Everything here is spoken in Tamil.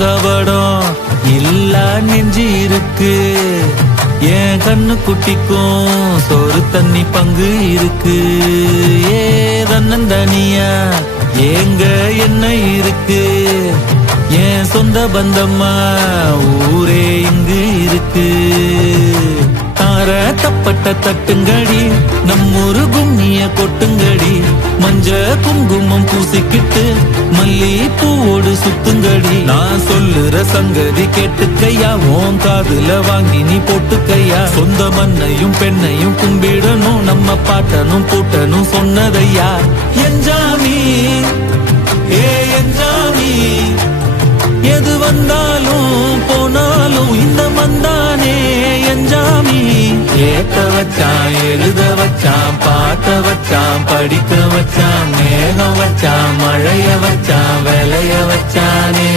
கபடம் இல்ல நெஞ்சு இருக்கு. என் கண்ணு குட்டிக்கும் சோறு தண்ணி பங்கு இருக்கு. ஏ தன்னந்தனியா ஏங்க என்ன இருக்கு. என் சொந்த பந்தம்மா ஊரே இங்கு இருக்கு. தார தப்பட்ட தட்டுங்கடி நம்மொரு கும்மிய கொட்டுங்கடி. மஞ்ச குங்குமம் பூசிக்கிட்டு மல்லி பூவோடு சுத்துங்கடி. நான் சொல்லுற சங்கதி கேட்டுக்கையா, உன் காதுல வாங்கி நீ போட்டுக்கையா. சொந்த மண்ணையும் பெண்ணையும் கும்பிடணும், நம்ம பாட்டனும் பூட்டனும் சொன்னதையா. என்ஜாமி ஏ என்ஜாமி, எது வந்தாலும் போனாலும் இந்த மந்தானே என்ஜாமி. ஏத்த வச்சான் எழுத வச்சான் பாட்ட வச்சான் படிக்க வச்சான் மேகம் வச்சான் மழைய வச்சான் விளைய வச்சானே.